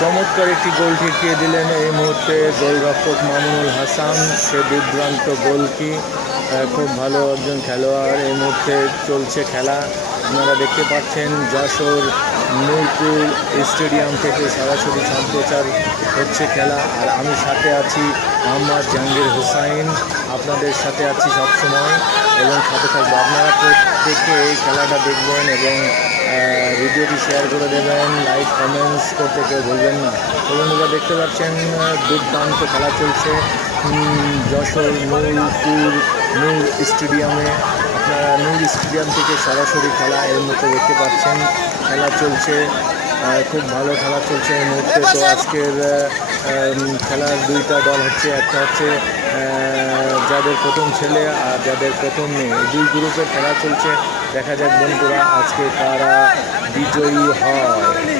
চমৎকার একটি গোল ঠেকিয়ে দিলেন এই মুহূর্তে গোলরক্ষক মামুনুল হাসান। সে দুর্দান্ত গোলকি, খুব ভালো একজন খেলোয়াড়। এই মুহূর্তে চলছে খেলা, আপনারা দেখতে পাচ্ছেন যশোর নূরপুর স্টেডিয়াম থেকে সরাসরি সম্প্রচার হচ্ছে খেলা। আর আমি সাথে আছি মোহাম্মদ জাহাঙ্গীর হোসাইন, আপনাদের সাথে আছি সবসময় এবং সাথে থাকবো। আপনারা প্রত্যেকে এই খেলাটা দেখবেন এবং ভিডিওটি শেয়ার করে দেবেন, লাইক কমেন্টস করতে কেউ ভুলবেন না। তো বন্ধুরা দেখতে পাচ্ছেন দুর্দান্ত খেলা চলছে যশোর নূর স্টেডিয়ামে। আপনারা নূর স্টেডিয়াম থেকে সরাসরি খেলা এই মুহূর্তে দেখতে পাচ্ছেন। খেলা চলছে, খুব ভালো খেলা চলছে এই মুহূর্তে। তো আজকের খেলার দুইটা দল হচ্ছে, একটা হচ্ছে যাদের প্রথম ছেলে আর যাদের প্রথম মেয়ে, দুই গ্রুপের খেলা চলছে। দেখা যাক বন্ধুরা আজকে কারা বিজয়ী হয়।